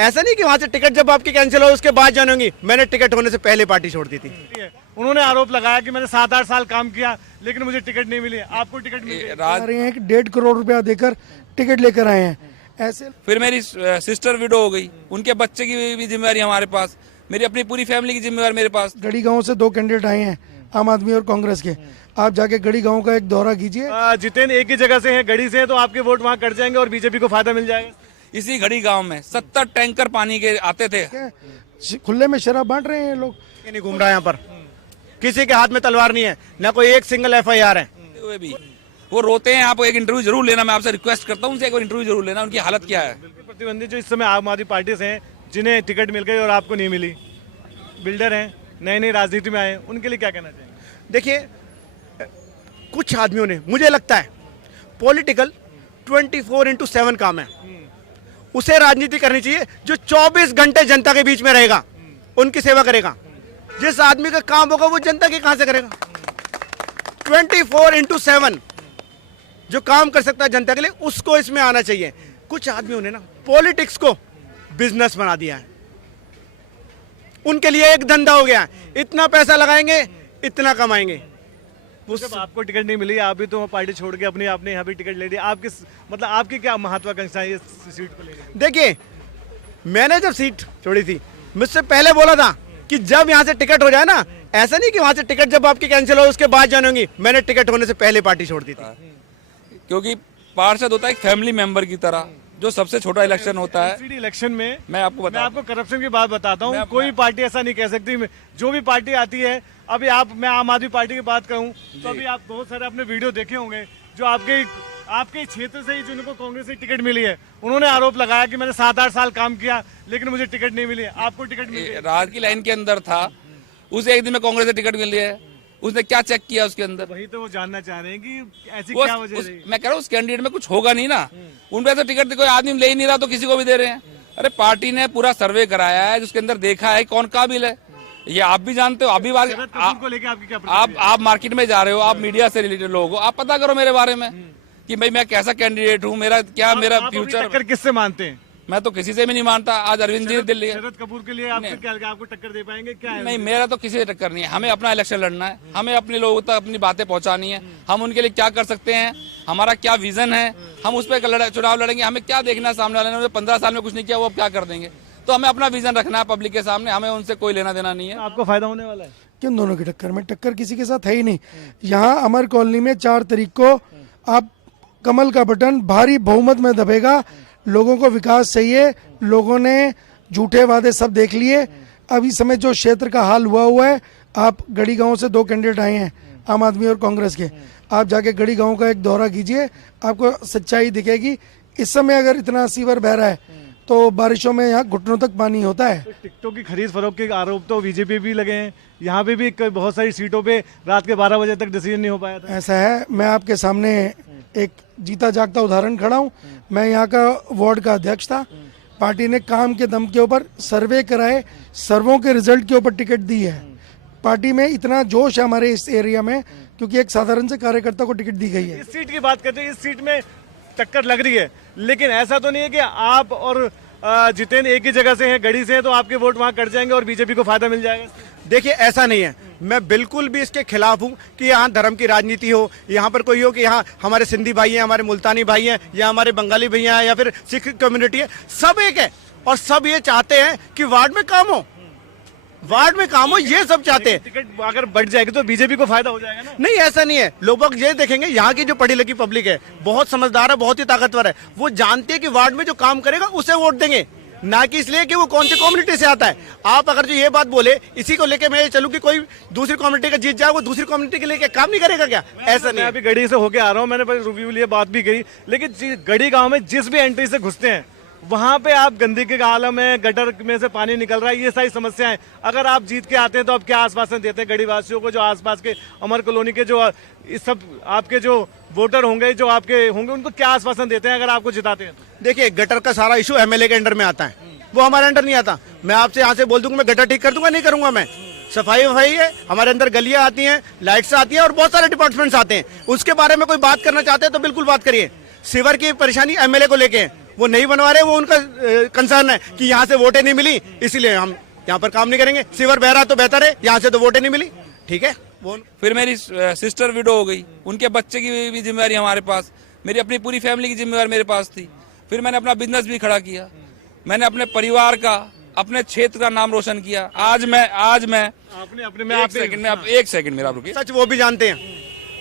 ऐसा नहीं कि वहां से टिकट जब आपकी कैंसिल हो उसके बाद जानेंगी। मैंने टिकट होने से पहले पार्टी छोड़ दी थी। उन्होंने आरोप लगाया कि मैंने 7-8 साल काम किया लेकिन मुझे टिकट नहीं मिली, आपको टिकट मिली। रहे हैं कि 1.5 करोड़ रुपया देकर टिकट लेकर आए हैं ऐसे। फिर मेरी सिस्टर विडो हो गई, उनके बच्चे की भी जिम्मेवारी हमारे पास, मेरी अपनी पूरी फैमिली की जिम्मेवारी मेरे पास। गढ़ी गांव से 2 कैंडिडेट आए हैं आम आदमी और कांग्रेस के। आप जाके गढ़ी गांव का एक दौरा कीजिए। जितेंद्र एक ही जगह से हैं, गढ़ी से हैं, तो आपके वोट वहां कट जाएंगे और बीजेपी को फायदा मिल जाएगा। इसी घड़ी गांव में 70 टैंकर पानी के आते थे। खुले में शराब बांट रहे हैं लोग। नहीं घूम रहा है यहाँ पर, किसी के हाथ में तलवार नहीं है, ना कोई एक सिंगल FIR है। हुए भी वो रोते हैं। आप एक इंटरव्यू जरूर लेना, मैं आपसे रिक्वेस्ट करता हूँ उनसे एक इंटरव्यू जरूर लेना, उनकी हालत क्या है। प्रतिबंधित जो इस समय आम आदमी पार्टी से हैं, जिन्हें टिकट मिल गई और आपको नहीं मिली, बिल्डर हैं, नए नए राजनीति में आए, उनके लिए क्या कहना चाहिए? देखिए, कुछ आदमियों ने, मुझे लगता है पॉलिटिकल 24/7 काम है, उसे राजनीति करनी चाहिए। जो 24 घंटे जनता के बीच में रहेगा, उनकी सेवा करेगा। जिस आदमी का काम होगा वो जनता की कहां से करेगा? 24/7 जो काम कर सकता है जनता के लिए, उसको इसमें आना चाहिए। कुछ आदमियों ने ना पॉलिटिक्स को बिजनेस बना दिया है, उनके लिए एक धंधा हो गया है। इतना पैसा लगाएंगे, इतना कमाएंगे। जब आपको टिकट नहीं मिली, आप भी तो पार्टी छोड़ के अपने आपने यहाँ भी टिकट ले लिया, आपकी मतलब आपकी क्या महत्वाकांक्षा है इस सीट को लेकर? देखिए, मैंने जब सीट छोड़ी थी, मुझसे पहले बोला था कि जब यहाँ से टिकट हो जाए ना, ऐसा नहीं कि वहां से टिकट जब आपकी कैंसिल हो उसके बाद जानेंगी। मैंने टिकट होने से पहले पार्टी छोड़ दी थी। क्योंकि पार्षद होता है एक फैमिली मेंबर की तरह, जो सबसे छोटा इलेक्शन होता है। इलेक्शन में मैं आपको करप्शन की बात बताता हूँ। कोई पार्टी ऐसा नहीं कह सकती, जो भी पार्टी आती है। अभी मैं आम आदमी पार्टी की बात कहूँ तो अभी आप बहुत सारे अपने वीडियो देखे होंगे, जो आपके क्षेत्र से ही जिनको कांग्रेस से टिकट मिली है, उन्होंने आरोप लगाया कि मैंने 7-8 साल काम किया लेकिन मुझे टिकट नहीं मिली, आपको टिकट मिली। राज की लाइन के अंदर था, उसे एक दिन में कांग्रेस से टिकट मिल रही है, उसने क्या चेक किया उसके अंदर? वही तो वो जानना चाह रहे हैं कि ऐसी क्या वजह रही? मैं कह रहा हूँ उस कैंडिडेट में कुछ होगा नहीं ना। उन पे तो टिकट कोई आदमी ले ही नहीं रहा, तो किसी को भी दे रहे हैं। अरे पार्टी ने पूरा सर्वे कराया है, जिसके अंदर देखा है कौन काबिल है। ये आप भी जानते हो, अभी आप मार्केट में जा रहे हो, आप मीडिया से रिलेटेड लोग हो, आप पता करो मेरे बारे में कि भाई मैं कैसा कैंडिडेट हूँ, मेरा फ्यूचर। टक्कर किससे मानते हैं? मैं तो किसी से भी नहीं मानता। आज अरविंद जी दिल्ली, शरद कपूर के लिए आपको टक्कर दे पाएंगे क्या है? नहीं, मेरा तो किसी से टक्कर नहीं है। हमें अपना इलेक्शन लड़ना है, हमें अपने लोगों तक अपनी बातें पहुंचानी है। हम उनके लिए क्या कर सकते हैं, हमारा क्या विजन है, हम उस पर चुनाव लड़ेंगे। हमें क्या देखना है सामने वाले ने, 15 साल में कुछ नहीं किया, वो अब क्या कर देंगे? तो हमें अपना विजन रखना है पब्लिक के सामने, हमें उनसे कोई लेना देना नहीं है। आपको फायदा होने वाला है किन दोनों की टक्कर में? टक्कर किसी के साथ है ही नहीं। यहाँ अमर कॉलोनी में 4 तारीख को आप कमल का बटन भारी बहुमत में दबेगा। लोगों को विकास चाहिए, लोगों ने झूठे वादे सब देख लिए। अब इस समय जो क्षेत्र का हाल हुआ है, आप गढ़ी गांव से 2 कैंडिडेट आए हैं आम आदमी और कांग्रेस के। आप जाके गढ़ी गांव का एक दौरा कीजिए, आपको सच्चाई दिखेगी। इस समय अगर इतना सीवर बह रहा है तो बारिशों में यहाँ घुटनों तक पानी होता है। तो टिकटों की खरीद फरोख्त के आरोप तो बीजेपी भी लगे हैं, यहाँ पे भी बहुत सारी सीटों पे रात के 12 बजे तक डिसीजन नहीं हो पाया था। ऐसा है, मैं आपके सामने एक जीता जागता उदाहरण खड़ा हूँ। मैं यहाँ का वार्ड का अध्यक्ष था। पार्टी ने काम के दम के ऊपर सर्वे कराए, सर्वों के रिजल्ट के ऊपर टिकट दी है। पार्टी में इतना जोश है हमारे इस एरिया में, क्योंकि एक साधारण से कार्यकर्ता को टिकट दी गई है। इस सीट की बात करते हैं, इस सीट में टक्कर लग रही है, लेकिन ऐसा तो नहीं है कि आप और जितेंद्र एक ही जगह से हैं, गढ़ी से हैं, तो आपके वोट वहां कट जाएंगे और बीजेपी को फायदा मिल जाएगा। देखिए, ऐसा नहीं है। मैं बिल्कुल भी इसके खिलाफ हूं कि यहाँ धर्म की राजनीति हो, यहाँ पर कोई हो कि यहाँ हमारे सिंधी भाई हैं, हमारे मुल्तानी भाई हैं, या हमारे बंगाली भैया हैं, या फिर सिख कम्युनिटी है। सब एक है और सब ये चाहते हैं कि वार्ड में काम हो, वार्ड में काम हो, ये सब चाहते हैं। टिकट अगर बढ़ जाएगी तो बीजेपी को फायदा हो जाएगा ना? नहीं, ऐसा नहीं है। लोग ये देखेंगे, यहाँ की जो पढ़ी लिखी पब्लिक है बहुत समझदार है, बहुत ही ताकतवर है। वो जानते हैं कि वार्ड में जो काम करेगा उसे वोट देंगे, ना कि इसलिए कि वो कौन सी कम्युनिटी से आता है। आप अगर जो ये बात बोले, इसी को लेके मैं चलूं कि कोई दूसरी कम्युनिटी का जीत जाए, वो दूसरी कम्युनिटी के लेके काम नहीं करेगा क्या? ऐसा नहीं। अभी गढ़ी से होके आ रहा हूँ, मैंने रिव्यू लिए, बात भी करी, लेकिन गढ़ी गाँव में जिस भी एंट्री से घुसते हैं वहां पे आप गंदगी का आलम है, गटर में से पानी निकल रहा है, ये सारी समस्याएं। अगर आप जीत के आते हैं तो आप क्या आश्वासन देते हैं गढ़ी वासियों को, जो आसपास के अमर कॉलोनी के जो इस सब आपके जो वोटर होंगे, जो आपके होंगे, उनको क्या आश्वासन देते हैं अगर आपको जिताते हैं? देखिए, गटर का सारा इशू MLA के अंडर में आता है, वो हमारे अंडर नहीं आता। मैं आपसे यहाँ से बोल दूंगा मैं गटर ठीक कर दूंगा, नहीं करूंगा। मैं सफाई वफाई है, हमारे अंदर गलियां आती हैं, लाइट्स आती हैं और बहुत सारे डिपार्टमेंट्स आते हैं। उसके बारे में कोई बात करना चाहते हैं तो बिल्कुल बात करिए। सीवर की परेशानी MLA को लेके है, वो नहीं बनवा रहे, वो उनका कंसर्न है कि यहाँ से वोटें नहीं मिली इसीलिए हम यहाँ पर काम नहीं करेंगे। सीवर बह रहा तो बेहतर है, यहाँ से तो वोटें नहीं मिली, ठीक है। वो फिर मेरी सिस्टर विडो हो गई, उनके बच्चे की भी जिम्मेवारी हमारे पास, मेरी अपनी पूरी फैमिली की जिम्मेवारी मेरे पास थी। फिर मैंने अपना बिजनेस भी खड़ा किया, मैंने अपने परिवार का, अपने क्षेत्र का नाम रोशन किया। आज मैं आपने अपने में एक सेकंड मेरा रुकिए। सच वो भी जानते हैं,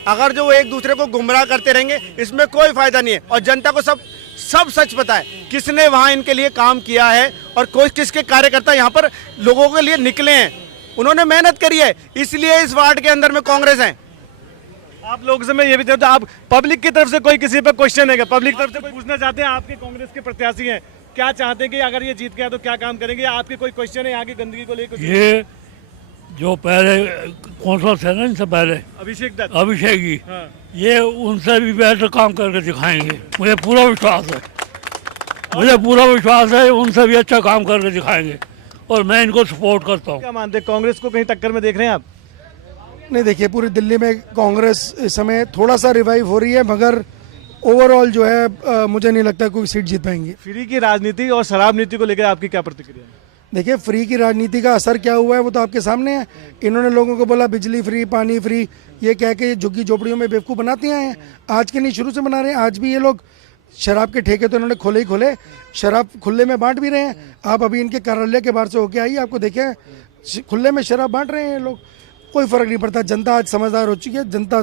अगर जो वो एक दूसरे को गुमराह करते रहेंगे इसमें कोई फायदा नहीं है। और जनता को सब सच पता है किसने वहां इनके लिए काम किया है और कोई किसके कार्यकर्ता यहाँ पर लोगों के लिए निकले हैं, उन्होंने मेहनत करी है, इसलिए इस वार्ड के अंदर में कांग्रेस है। आप लोगों से मैं ये भी चाहता हूं, आप पब्लिक की तरफ से कोई किसी पे क्वेश्चन है क्या? पब्लिक तरफ से कोई पूछना चाहते हैं? आपके कांग्रेस के प्रत्याशी हैं, क्या चाहते हैं कि अगर ये जीत गया तो क्या काम करेंगे? आपके कोई क्वेश्चन है यहाँ की गंदगी को लेकर? ये जो पहले कौंसल थे ना, इनसे पहले अभिषेक दत्त, अभिषेक जी, हाँ। ये उनसे भी बेहतर काम करके दिखाएंगे, मुझे पूरा विश्वास है। मुझे पूरा विश्वास है उनसे भी अच्छा काम करके दिखाएंगे और मैं इनको सपोर्ट करता हूँ। क्या मानते हैं, कांग्रेस को कहीं टक्कर में देख रहे हैं आप? नहीं, देखिए पूरी दिल्ली में कांग्रेस इस समय थोड़ा सा रिवाइव हो रही है, मगर ओवरऑल जो है मुझे नहीं लगता कोई सीट जीत पाएंगे। फ्री की राजनीति और शराब नीति को लेकर आपकी क्या प्रतिक्रिया है? देखिए फ्री की राजनीति का असर क्या हुआ है वो तो आपके सामने है। इन्होंने लोगों को बोला बिजली फ्री, पानी फ्री, ये कह के झुग्गी झोपड़ियों में बेवकूफ़ बनाते आए हैं। आज के नहीं, शुरू से बना रहे हैं। आज भी ये लोग शराब के ठेके तो इन्होंने खोले ही खोले, शराब खुले में बांट भी रहे हैं। आप अभी इनके कार्यालय के बाहर से होके आइए, आपको देखें खुले में शराब बांट रहे हैं ये लोग, कोई फर्क नहीं पड़ता। जनता आज समझदार हो चुकी है, जनता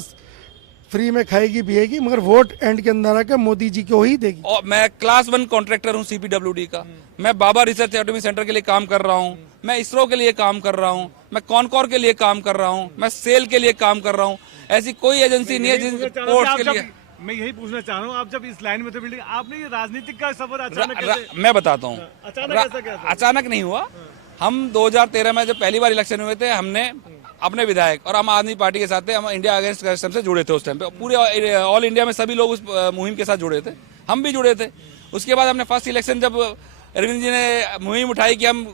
फ्री में खाएगी पिएगी, मगर वोट एंड के अंदर आकर मोदी जी को ही देगी। और मैं क्लास 1 कॉन्ट्रैक्टर हूँ CPWD का, मैं बाबा रिसर्च एकेडमी सेंटर के लिए काम कर रहा हूँ, मैं इसरो के लिए काम कर रहा हूँ, मैं कॉनकॉर के लिए काम कर रहा हूँ, मैं सेल के लिए काम कर रहा हूँ। ऐसी कोई एजेंसी नहीं है जिन पोस्ट के लिए। मैं यही पूछना चाह रहा हूँ, आप जब इस लाइन में थे बिल्डिंग, आपने ये राजनीतिक का सफर अचानक कैसे? मैं बताता हूँ, अचानक ऐसा क्या था? अचानक नहीं हुआ। हम 2013 में जब पहली बार इलेक्शन हुए थे, हमने अपने विधायक और आम आदमी पार्टी के साथ थे, हम इंडिया अगेंस्ट करप्शन से जुड़े थे उस टाइम पे। पूरे ऑल इंडिया में सभी लोग उस मुहिम के साथ जुड़े थे, हम भी जुड़े थे। उसके बाद हमने फर्स्ट इलेक्शन जब अरविंद जी ने मुहिम उठाई कि हम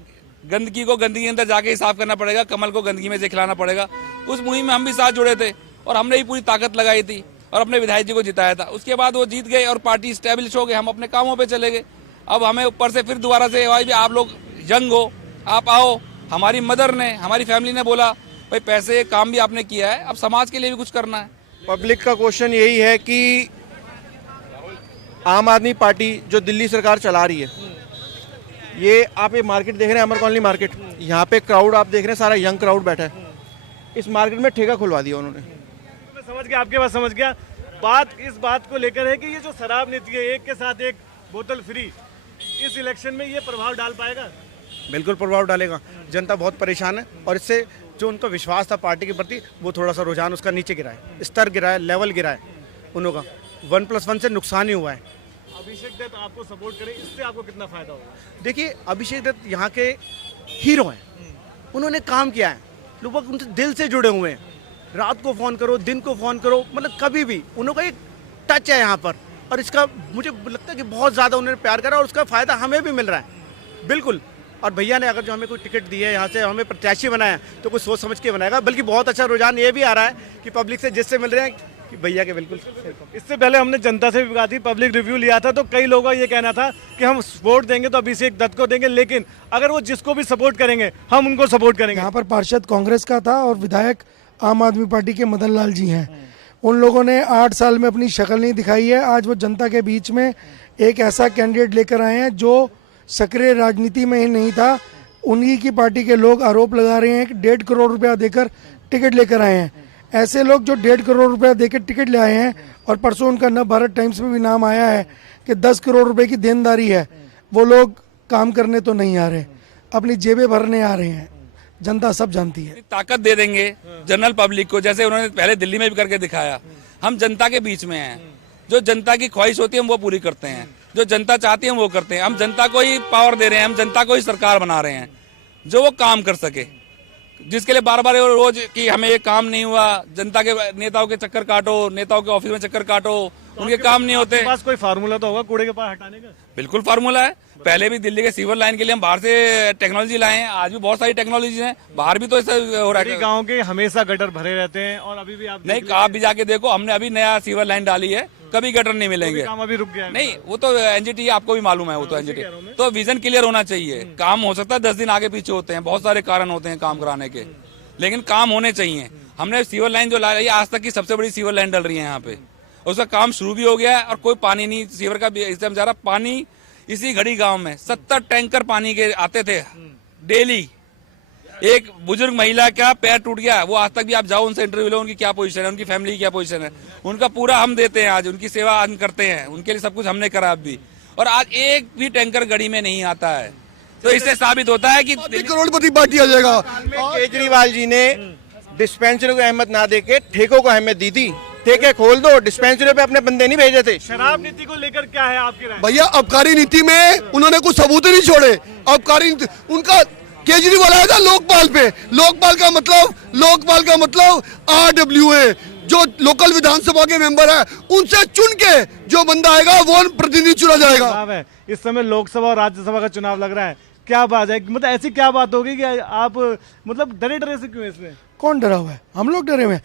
गंदगी को गंदगी के अंदर जाके ही साफ करना पड़ेगा, कमल को गंदगी में से खिलाना पड़ेगा, उस मुहिम में हम भी साथ जुड़े थे और हमने ही पूरी ताकत लगाई थी और अपने विधायक जी को जिताया था। उसके बाद वो जीत गए और पार्टी स्टैब्लिश हो गई, हम अपने कामों पे चले गए। अब हमें ऊपर से फिर दोबारा से भाई भी आप लोग यंग हो, आप आओ। हमारी मदर ने, हमारी फैमिली ने बोला भाई पैसे काम भी आपने किया है, अब समाज के लिए भी कुछ करना है। पब्लिक का क्वेश्चन यही है कि आम आदमी पार्टी जो दिल्ली सरकार चला रही है, ये आप ये मार्केट देख रहे हैं, अमर कॉलोनी मार्केट, यहाँ पे क्राउड आप देख रहे हैं, सारा यंग क्राउड बैठा है। इस मार्केट में ठेका खुलवा दिया उन्होंने। मैं समझ गया, आपके बात समझ गया। बात इस बात को लेकर है कि ये जो शराब नीति है, एक के साथ एक बोतल फ्री, इस इलेक्शन में ये प्रभाव डाल पाएगा? बिल्कुल प्रभाव डालेगा। जनता बहुत परेशान है और इससे जो उनका विश्वास था पार्टी के प्रति वो थोड़ा सा रुझान उसका नीचे गिरा है, स्तर गिरा है, लेवल गिरा है उन लोगों का। 1+1 से नुकसान ही हुआ है। अभिषेक दत्त आपको सपोर्ट करें, इससे आपको कितना फायदा होगा? देखिए अभिषेक दत्त यहाँ के हीरो हैं, उन्होंने काम किया है, लोग उनसे दिल से जुड़े हुए हैं। रात को फ़ोन करो, दिन को फ़ोन करो, मतलब कभी भी उन लोगों का एक टच है यहाँ पर और इसका मुझे लगता है कि बहुत ज़्यादा उन्होंने प्यार करा और उसका फ़ायदा हमें भी मिल रहा है। बिल्कुल। और भैया ने अगर जो हमें कोई टिकट दी है, यहाँ से हमें प्रत्याशी बनाया तो कुछ सोच समझ के बनाएगा। बल्कि बहुत अच्छा रुझान ये भी आ रहा है कि पब्लिक से जिससे मिल रहे हैं कि भैया के बिल्कुल। इससे पहले हमने जनता से भी बात की, पब्लिक रिव्यू लिया था, तो कई लोगों का ये कहना था कि हम वोट देंगे तो अभिषेक दत्त को देंगे, लेकिन अगर वो जिसको भी सपोर्ट करेंगे हम उनको सपोर्ट करेंगे। यहाँ पर पार्षद कांग्रेस का था और विधायक आम आदमी पार्टी के मदन लाल जी हैं। उन लोगों ने 8 साल में अपनी शक्ल नहीं दिखाई है। आज वो जनता के बीच में एक ऐसा कैंडिडेट लेकर आए हैं जो सक्रिय राजनीति में ही नहीं था। उन्हीं की पार्टी के लोग आरोप लगा रहे हैं कि 1.5 करोड़ रुपया देकर टिकट लेकर आए हैं। ऐसे लोग जो 1.5 करोड़ रुपया देकर टिकट ले आए हैं और परसों उनका नव भारत टाइम्स में भी नाम आया है कि 10 करोड़ रुपए की देनदारी है, वो लोग काम करने तो नहीं आ रहे, अपनी जेबें भरने आ रहे हैं। जनता सब जानती है। ताकत दे देंगे जनरल पब्लिक को, जैसे उन्होंने पहले दिल्ली में भी करके दिखाया। हम जनता के बीच में हैं, जो जनता की ख्वाहिश होती है हम वो पूरी करते हैं, जो जनता चाहती है हम वो करते हैं। हम जनता को ही पावर दे रहे हैं, हम जनता को ही सरकार बना रहे हैं जो वो काम कर सके, जिसके लिए बार बार रोज कि हमें ये काम नहीं हुआ, जनता के नेताओं के चक्कर काटो, नेताओं के ऑफिस में चक्कर काटो, उनके काम नहीं होते। आपके पास कोई फार्मूला तो होगा कूड़े के पास हटाने का? बिल्कुल फार्मूला है। पहले भी दिल्ली के सीवर लाइन के लिए हम बाहर से टेक्नोलॉजी लाए हैं, आज भी बहुत सारी टेक्नोलॉजी हैं, बाहर भी तो ऐसा हो रहा है। गांव के हमेशा गटर भरे रहते हैं और अभी भी आप नहीं, आप भी जाके देखो, हमने अभी नया सीवर लाइन डाली है, कभी गटर नहीं मिलेंगे। काम अभी रुक गया है। नहीं, वो तो एनजीटी आपको भी मालूम है, वो तो एनजीटी तो विजन क्लियर होना चाहिए। काम हो सकता है 10 दिन आगे पीछे होते हैं, बहुत सारे कारण होते हैं काम कराने के, लेकिन काम होने चाहिए। हमने सीवर लाइन जो ला रही है आज तक की सबसे बड़ी सीवर लाइन डल रही है यहाँ पे, उसका काम शुरू भी हो गया है और कोई पानी नहीं, सीवर का भी सिस्टम जा रहा। पानी इसी घड़ी गांव में 70 टैंकर पानी के आते थे डेली। एक बुजुर्ग महिला का पैर टूट गया, वो आज तक भी आप जाओ उनसे इंटरव्यू लो, उनकी क्या पोजीशन है, उनकी फैमिली की क्या पोजीशन है, उनका पूरा हम देते हैं, आज उनकी सेवा हम करते हैं, उनके लिए सब कुछ हमने करा अभी। और आज एक भी टैंकर गड़ी में नहीं आता है, तो इससे साबित होता है कि करोड़पति पार्टी आ जाएगा। केजरीवाल जी ने डिस्पेंसरी को अहमियत ना देके ठेकों को अहमियत दी थी। ठेके खोल दो, डिस्पेंसरी पे अपने बंदे नहीं भेजे थे। शराब नीति को लेकर क्या है आपकी राय? भैया आबकारी नीति में उन्होंने कुछ सबूत नहीं छोड़े। आबकारी नीति उनका केजरीवाल आया था लोकपाल पे। लोकपाल का मतलब RWA, जो लोकल विधानसभा के मेंबर है, उनसे चुन के जो बंदा आएगा वो प्रतिनिधि चुना जाएगा। इस समय लोकसभा और राज्यसभा का चुनाव लग रहा है, क्या बात है, मतलब ऐसी क्या बात होगी कि आप मतलब डरे से क्यों इसमें? कौन डरा हुआ है? हम लोग डरे हुए हैं।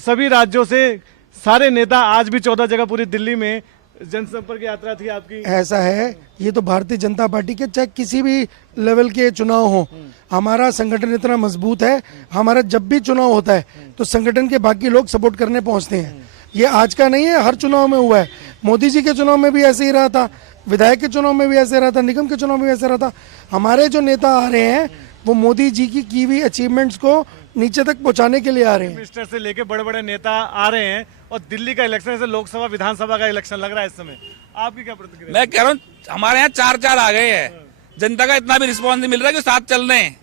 सभी राज्यों से सारे नेता, आज भी 14 जगह पूरी दिल्ली में जनसंपर्क यात्रा थी आपकी। ऐसा है, ये तो भारतीय जनता पार्टी के चाहे किसी भी लेवल के चुनाव हो, हमारा संगठन इतना मजबूत है, हमारा जब भी चुनाव होता है तो संगठन के बाकी लोग सपोर्ट करने पहुंचते हैं। ये आज का नहीं है, हर चुनाव में हुआ है। मोदी जी के चुनाव में भी ऐसे ही रहा था, विधायक के चुनाव में भी ऐसे रहा था, निगम के चुनाव में भी ऐसे रहा था। हमारे जो नेता आ रहे हैं वो मोदी जी की हुई अचीवमेंट्स को नीचे तक पहुंचाने के लिए आ रहे हैं। मिनिस्टर से लेके बड़े बड़े नेता आ रहे हैं और दिल्ली का इलेक्शन से लोकसभा विधानसभा का इलेक्शन लग रहा है इस समय, आपकी क्या प्रतिक्रिया? मैं कह रहा हूँ हमारे यहाँ 4 आ गए हैं, जनता का इतना भी रिस्पॉन्स नहीं मिल रहा है कि साथ चल रहे हैं,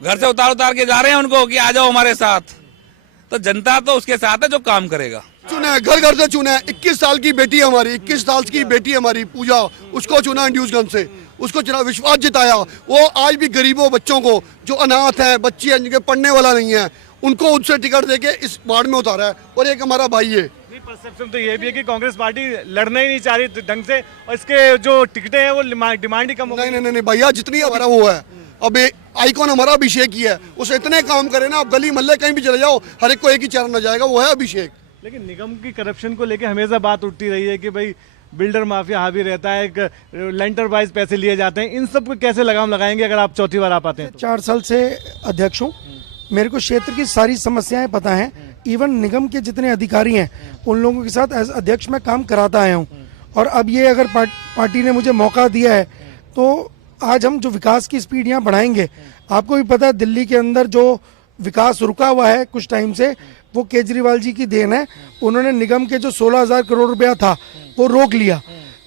घर से उतार के जा रहे हैं उनको कि आ जाओ हमारे साथ। तो जनता तो उसके साथ है जो काम करेगा। चुना है, घर घर से चुना है। 21 साल की बेटी हमारी, 21 साल की बेटी हमारी पूजा, उसको चुना इंड्यूसगंज से, उसको चुना, विश्वास जिताया। वो आज भी गरीबों बच्चों को, जो अनाथ है, बच्ची है, जिनके पढ़ने वाला नहीं है, उनको उनसे टिकट देके इस वार्ड में उतारा है। और एक हमारा भाई है। परसेप्शन तो ये भी है कि कांग्रेस पार्टी लड़ना ही नहीं चाह रही ढंग से और इसके जो टिकटें हैं वो डिमांड ही कम हो गई। नहीं भैया, जितनी हमारा वो है, अब आइकॉन हमारा अभिषेक ही है, उसे इतने काम करे ना, आप गली मोहल्ले कहीं भी चले जाओ, हर एक को एक ही चेहरा नजर जाएगा, वो है अभिषेक। लेकिन निगम की करप्शन को लेकर हमेशा बात उठती रही है कि भाई बिल्डर माफिया हावी रहता है, एक लेंटर वाइज पैसे लिए जाते हैं, इन सब को कैसे लगाम लगाएंगे अगर आप चौथी बार आ पाते हैं? 4 साल से अध्यक्ष हूँ, मेरे को क्षेत्र की सारी समस्याएं पता हैं। इवन निगम के जितने अधिकारी हैं उन लोगों के साथ एज अध्यक्ष मैं काम कराता आया हूँ। और अब ये अगर पार्टी ने मुझे मौका दिया है तो आज हम जो विकास की स्पीड यहाँ बढ़ाएंगे। आपको भी पता है दिल्ली के अंदर जो विकास रुका हुआ है कुछ टाइम से, वो केजरीवाल जी की देन है। उन्होंने निगम के जो 16,000 करोड़ रुपया था वो रोक लिया,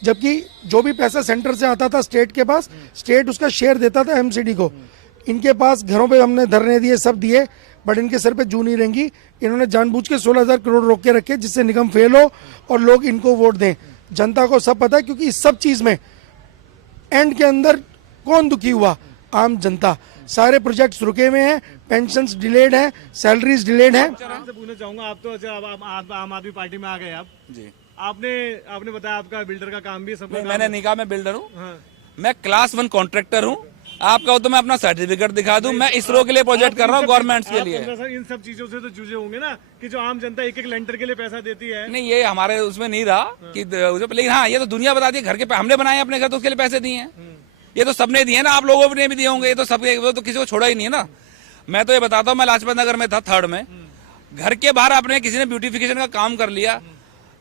जबकि जो भी पैसा सेंटर से आता था स्टेट के पास, स्टेट उसका शेयर देता था एमसीडी को। इनके पास घरों पे हमने धरने दिए, सब दिए, बट इनके सर पे जू नहीं रहेंगी। इन्होंने जानबूझ के 16,000 करोड़ रोक के रखे जिससे निगम फेल हो और लोग इनको वोट दें। जनता को सब पता है, क्योंकि इस सब चीज में एंड के अंदर कौन दुखी हुआ? आम जनता। सारे प्रोजेक्ट्स रुके हुए हैं, पेंशन्स डिलेड हैं, सैलरीज डिलेड हैं। आपसे पूछना चाहूंगा, आप तो अब आम आदमी पार्टी में आ गए आप जी। आपने बताया आपका बिल्डर का काम भी सब। मैंने नहीं कहा मैं बिल्डर हूँ, हाँ। मैं क्लास 1 कॉन्ट्रैक्टर हूँ। आप कहो तो मैं अपना सर्टिफिकेट दिखा दूं, मैं इसरो के लिए प्रोजेक्ट कर रहा हूँ, गवर्नमेंट के लिए। इन सब चीजों से तो जूझे होंगे ना कि जो आम जनता एक लेंटर के लिए पैसा देती है। नहीं, ये हमारे उसमें नहीं रहा कि, लेकिन हाँ ये तो दुनिया बताती है, घर के हमने बनाए अपने घर तो उसके लिए पैसे दिए हैं। ये तो सबने दिए ना, आप लोगों ने भी दिए होंगे, ये तो सबके, वो तो किसी को छोड़ा ही नहीं है ना। मैं तो ये बताता हूँ, मैं लाजपत नगर में था 3rd में, घर के बाहर आपने किसी ने ब्यूटिफिकेशन का काम कर लिया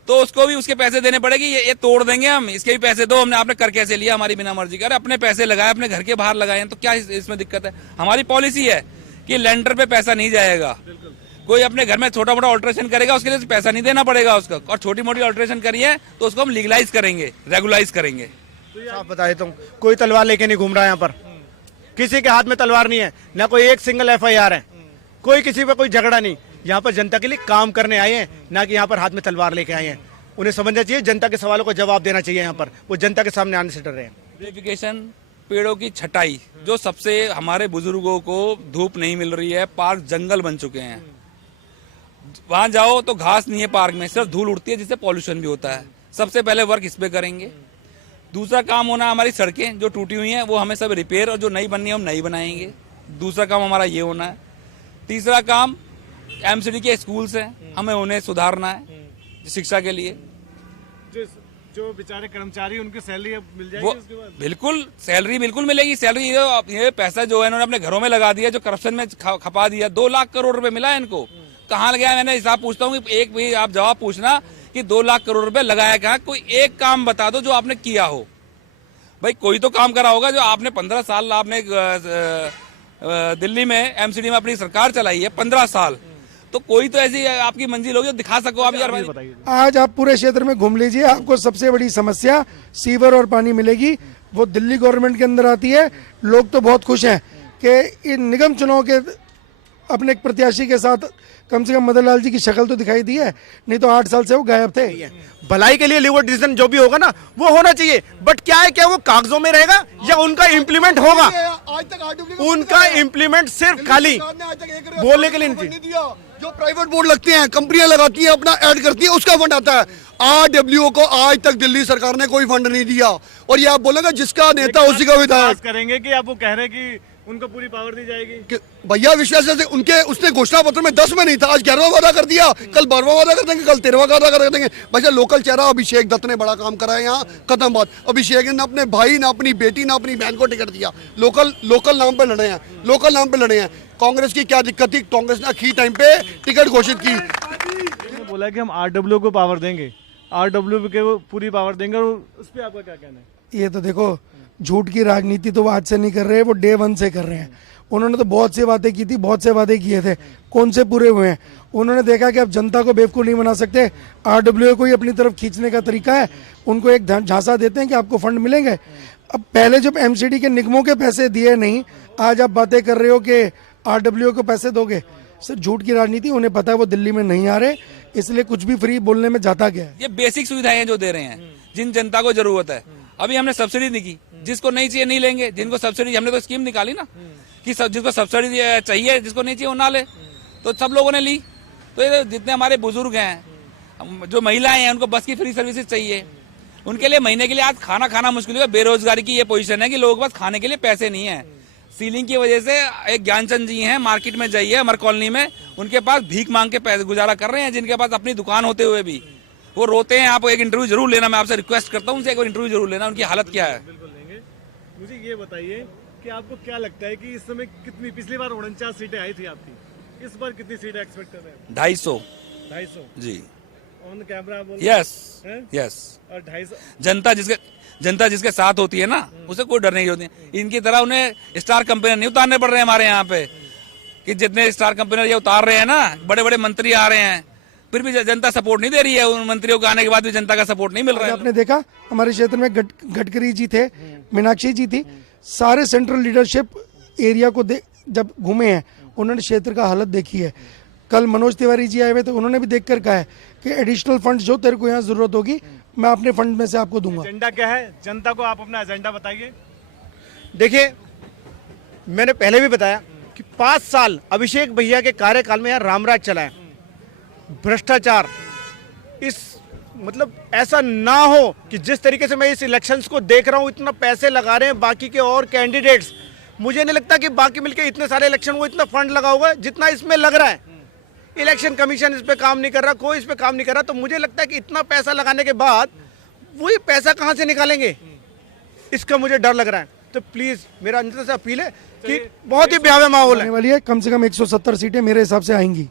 तो उसको भी उसके पैसे देने पड़ेगी। ये तोड़ देंगे हम, इसके भी पैसे दो। आपने कर कैसे लिया? हमारी बिना मर्जी का। अरे अपने पैसे लगाए, अपने घर के बाहर लगाए, तो क्या इसमें दिक्कत है? हमारी पॉलिसी है कि लेंटर पे पैसा नहीं जाएगा। कोई अपने घर में छोटा मोटा ऑल्ट्रेशन करेगा उसके लिए पैसा नहीं देना पड़ेगा उसका, और छोटी मोटी ऑल्ट्रेशन करिए तो उसको हम लीगलाइज करेंगे, रेगुलाइज करेंगे। साफ बता देता हूँ, कोई तलवार लेके नहीं घूम रहा है यहाँ पर, किसी के हाथ में तलवार नहीं है, ना कोई एक सिंगल FIR है, कोई किसी पे कोई झगड़ा नहीं। यहाँ पर जनता के लिए काम करने आए हैं, ना कि यहाँ पर हाथ में तलवार लेके आए हैं। उन्हें समझना चाहिए, जनता के सवालों को जवाब देना चाहिए। यहाँ पर वो जनता के सामने आने से डर रहे हैं। ब्यूटिफिकेशन, पेड़ों की छटाई, जो सबसे हमारे बुजुर्गों को धूप नहीं मिल रही है, पार्क जंगल बन चुके हैं। वहां जाओ तो घास नहीं है पार्क में, सिर्फ धूल उड़ती है जिससे पॉल्यूशन भी होता है। सबसे पहले वर्क इस पे करेंगे। दूसरा काम होना हमारी सड़कें जो टूटी हुई हैं वो हमें सब रिपेयर, और जो नई बननी है हम नई बनाएंगे। दूसरा काम हमारा ये होना है। तीसरा काम एमसीडी के स्कूल्स हैं, हमें उन्हें सुधारना है शिक्षा के लिए। जो बेचारे कर्मचारी उनकी सैलरी अब मिल जाएगी वो उसके बाद? बिल्कुल सैलरी बिल्कुल मिलेगी। सैलरी ये पैसा जो है इन्होंने अपने घरों में लगा दिया, जो करप्शन में खपा दिया। 2 लाख करोड़ रुपए मिला है इनको। कहाँ लगाया? मैंने हिसाब पूछता हूँ, एक भी आप जवाब पूछना कि 2 लाख करोड़ रुपए लगाया कहाँ? कोई एक काम बता दो जो आपने किया हो। भाई कोई तो काम करा होगा। जो आपने 15 साल आपने दिल्ली में एमसीडी में अपनी सरकार चलाई है 15 साल, तो कोई तो ऐसी आपकी मंजिल होगी दिखा सको आप यार। भाई आज आप पूरे क्षेत्र में घूम लीजिए, आपको सबसे बड़ी समस्या सीवर और पानी मिलेगी। वो दिल्ली गवर्नमेंट के अंदर आती है। लोग तो बहुत खुश हैं कि इन निगम चुनाव के अपने एक प्रत्याशी के साथ कम से कम मदन लाल जी की शक्ल तो दिखाई दी है, नहीं तो 8 साल से वो गायब थे। भलाई के लिए लीवर डिसीजन जो भी होगा ना वो होना चाहिए, बट क्या है, क्या वो कागजों में रहेगा या उनका इम्प्लीमेंट होगा? आज तक RWA उनका इम्प्लीमेंट सिर्फ खाली बोलने के लिए नहीं दिया। जो प्राइवेट बोर्ड लगते हैं, कंपनियां लगाती हैं, अपना ऐड करती है, उसका फंड आता है। RWO को आज तक दिल्ली सरकार ने कोई फंड नहीं दिया। और ये आप बोलेंगे जिसका नेता उसी का विधायक करेंगे कि आप वो कह रहे हैं कि उनको पूरी पावर दी जाएगी। कि भैया विश्वास से उनके उसने घोषणा पत्र में 10 में नहीं था, आज 11वां वादा कर दिया, कल 12वां वादा कर देंगे, कल 13वां वादा कर देंगे। भैया लोकल चेहरा अभिषेक दत्त ने बड़ा काम करा है यहाँ, खत्म बात। अभिषेक ने अपने भाई ना अपनी बेटी ना अपनी बहन को टिकट दिया। लोकल नाम पे लड़े हैं, लोकल नाम पे लड़े हैं। कांग्रेस की क्या दिक्कत थी? कांग्रेस ने आखिरी टाइम पे टिकट घोषित की। उन्होंने बोला कि हम RWO को पावर देंगे, RWO के वो पूरी पावर देंगे। और उस पर आपका क्या कहना है? ये तो देखो, झूठ की राजनीति तो वो आज से नहीं कर रहे, वो डे 1 से कर रहे हैं। उन्होंने तो बहुत सी बातें की थी, बहुत से वादे किए थे, कौन से पूरे हुए हैं? उन्होंने देखा कि अब जनता को बेवकूफ़ नहीं बना सकते, RWO को ही अपनी तरफ खींचने का तरीका है। उनको एक झांसा देते हैं कि आपको फंड मिलेंगे। अब पहले जब एमसीडी के निगमों के पैसे दिए नहीं, आज आप बातें कर रहे हो कि RWO को पैसे दोगे। सर झूठ की राजनीति, उन्हें पता है वो दिल्ली में नहीं आ रहे, इसलिए कुछ भी फ्री बोलने में जाता गया है। ये बेसिक सुविधाएं जो दे रहे हैं जिन जनता को जरूरत है। अभी हमने सब्सिडी नहीं की, जिसको नहीं चाहिए नहीं लेंगे, जिनको सब्सिडी, हमने तो स्कीम निकाली ना कि जिसको सब्सिडी चाहिए, जिसको नहीं चाहिए वो ना ले, तो सब लोगों ने ली। तो ये जितने हमारे बुजुर्ग हैं, जो महिलाएं हैं, उनको बस की फ्री सर्विसेज चाहिए, उनके लिए महीने के लिए आज खाना मुश्किल है। बेरोजगारी की ये पोजीशन है कि लोगों के पास खाने के लिए पैसे नहीं है। सीलिंग की वजह से एक ज्ञानचंद जी हैं, मार्केट में जाइए अमर कॉलोनी में, उनके पास भीख मांग के पैसे गुजारा कर रहे हैं, जिनके पास अपनी दुकान होते हुए भी वो रोते हैं। आप एक इंटरव्यू जरूर लेना, मैं आपसे रिक्वेस्ट करता हूँ, उनसे एक इंटरव्यू जरूर लेना, उनकी हालत क्या है। बिल्कुल लेंगे। मुझे ये बताइए कि आपको क्या लगता है कि इस समय कितनी, पिछली बार 49 सीटें आई थी आपकी, इस बार कितनी सीटें एक्सपेक्ट कर रहे हैं? 250 250 जी, ऑन कैमरा बोल? यस। और 250 जनता जिसके साथ होती है ना, उसे कोई डर नहीं होती। इनकी तरह उन्हें स्टार कंपनी नहीं उतारने पड़ रहे हैं हमारे यहाँ पे, कि जितने स्टार कंपनी ये उतार रहे हैं ना, बड़े बड़े मंत्री आ रहे हैं, फिर भी जनता सपोर्ट नहीं दे रही है। उन मंत्रियों को आने के बाद भी जनता का सपोर्ट नहीं मिल रहा है। आपने देखा हमारे क्षेत्र में गडकरी जी थे, मीनाक्षी जी थी, सारे सेंट्रल लीडरशिप एरिया को जब घूमे हैं, उन्होंने क्षेत्र का हालत देखी है। कल मनोज तिवारी जी आए हुए थे, उन्होंने भी देखकर कहा है कि एडिशनल फंड जो तेरे को यहाँ जरूरत होगी मैं अपने फंड में से आपको दूंगा। एजेंडा क्या है? जनता को आप अपना एजेंडा बताइए। देखिए, मैंने पहले भी बताया कि 5 साल अभिषेक भैया के कार्यकाल में यहाँ रामराज चला है। भ्रष्टाचार, इस मतलब ऐसा ना हो कि जिस तरीके से मैं इस इलेक्शंस को देख रहा हूँ, इतना पैसे लगा रहे हैं बाकी के और कैंडिडेट्स, मुझे नहीं लगता कि बाकी मिलके इतने सारे इलेक्शन वो इतना फंड लगा होगा जितना इसमें लग रहा है। इलेक्शन कमीशन इस पे काम नहीं कर रहा, कोई इस पे काम नहीं कर रहा, तो मुझे लगता है कि इतना पैसा लगाने के बाद वही पैसा कहाँ से निकालेंगे, इसका मुझे डर लग रहा है। तो प्लीज मेरा अंदर से अपील है कि बहुत ही भयावह माहौल है। वाली है, कम से कम 170 सीटें मेरे हिसाब से आएंगी।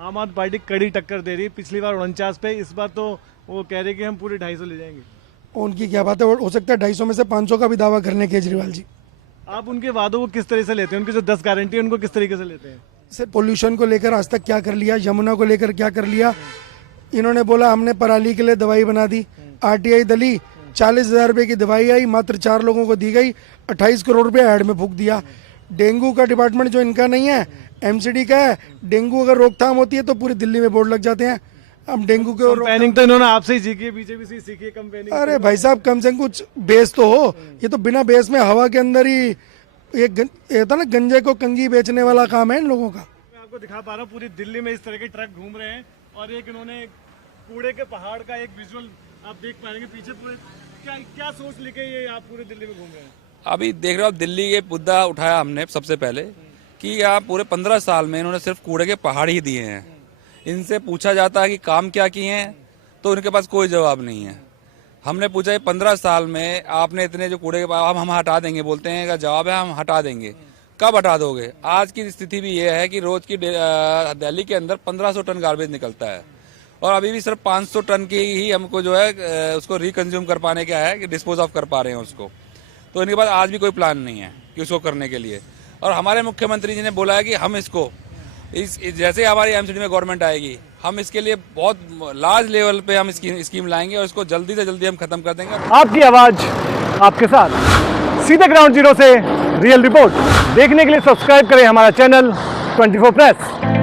आम आदमी पार्टी कड़ी टक्कर दे रही है, पिछली बार 49 पे, इस बार तो वो कह रहे कि हम पूरे 250 ले जाएंगे। उनकी क्या बात है, हो सकता है 250 में से 500 का भी दावा कर लें केजरीवाल जी। आप उनके वादों को किस तरह से लेते हैं? उनकी जो 10 गारंटी है उनको किस तरीके से लेते हैं? सर पोल्यूशन को लेकर आज तक क्या कर लिया, यमुना को लेकर क्या कर लिया। इन्होंने बोला हमने पराली के लिए दवाई बना दी, RTI दली 40,000 रुपये की दवाई आई, मात्र 4 लोगों को दी गई, 28 करोड़ रुपये ऐड में फूंक दिया। डेंगू का डिपार्टमेंट जो इनका नहीं है, MCD का है। डेंगू अगर रोकथाम होती है तो पूरी दिल्ली में बोर्ड लग जाते हैं। अब डेंगू के कंपेनिंग तो इन्होंने आपसे ही सीखी है, बीजेपी से सीखी है कंपेनिंग। अरे भाई साहब, कम से कम कुछ बेस तो हो। ये तो बिना बेस में हवा के अंदर ही ये था ना, गंजे को कंगी बेचने वाला काम है इन लोगों का। मैं आपको आपको दिखा पा रहा हूँ, पूरी दिल्ली में इस तरह के ट्रक घूम रहे हैं और एक इन्होंने कूड़े के पहाड़ का एक विजुअल आप देख पाएंगे पीछे पूरे। क्या क्या सोच लेके ये आप पूरे दिल्ली में घूम रहे हैं? अभी देख रहे हो, दिल्ली ये मुद्दा उठाया हमने सबसे पहले कि यहाँ पूरे 15 साल में इन्होंने सिर्फ कूड़े के पहाड़ ही दिए हैं। इनसे पूछा जाता है कि काम क्या किए हैं तो उनके पास कोई जवाब नहीं है। हमने पूछा ये 15 साल में आपने इतने जो कूड़े के पहाड़ हम हटा देंगे, बोलते हैं का जवाब है हम हटा देंगे। कब हटा दोगे? आज की स्थिति भी ये है कि रोज की दिल्ली के अंदर 1500 टन गार्बेज निकलता है और अभी भी सिर्फ 500 टन की ही हमको जो है उसको रिकंज्यूम कर पाने का है कि डिस्पोज ऑफ कर पा रहे हैं उसको। तो इनके पास आज भी कोई प्लान नहीं है कि उसको करने के लिए। और हमारे मुख्यमंत्री जी ने बोला है कि हम इसको जैसे हमारी एमसीडी में गवर्नमेंट आएगी हम इसके लिए बहुत लार्ज लेवल पे हम स्कीम लाएंगे और इसको जल्दी से जल्दी हम खत्म कर देंगे। आपकी आवाज आपके साथ, सीधे ग्राउंड जीरो से रियल रिपोर्ट देखने के लिए सब्सक्राइब करें हमारा चैनल 24 प्रेस।